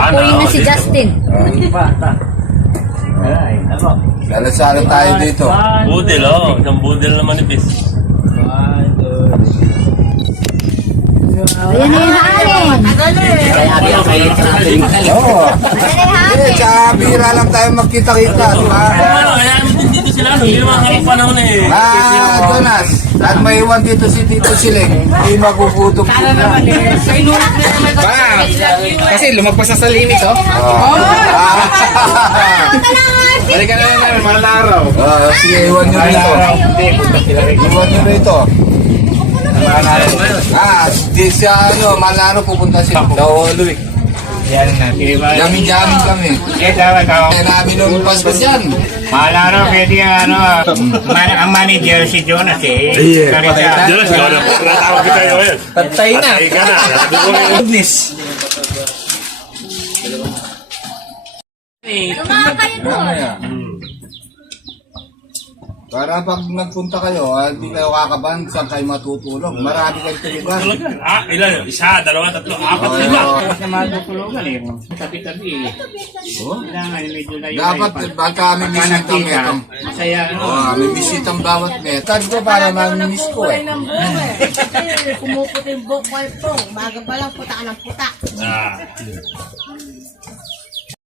Napuling na si Justin. Salat-salat tayo dito. Budel, oh. Isang budel na manipis. Ayan na yung hangin. Oo. Tsaka bira lang tayo magkita-kita. Diba? Kaya dito sila, hindi naman ang panahon eh. Jonas, at may iwan dito si Tito Siling. Hindi magugutom ko na. Kasi lumagpas na sa limit, oh. Balikan na namin, mahal na araw. Sige, iwan nyo rito. Iwan nyo rito. Di siya, Malaro pupunta siya. Luwik. Yan na, diba? Jamin-jamin kami. Kaya namin nung Pasko dyan. Mahal na araw, pwede ang manager si Jonas, eh. Jonas, ikaw na. Tawag kita ngayon. Patay na. Patay ka na. Goodness. Tumawa kayo doon. Para pag nagpunta kayo, hindi kayo kakabahan saan kayo matutulog. Marami kayo tulugan. Ilan? Isa, dalawa, tatlo, apat, lima. Kasi matutulugan, eh. Tabi-tabi, eh. Kailangan, medyo layo. Dapat baka may bisitang ito. Masaya, May bisitang bawat net. Tad ko para mamimiss ko eh. Kumuputi yung buhok ko ito. Umaga pa lang, puta ka ng puta.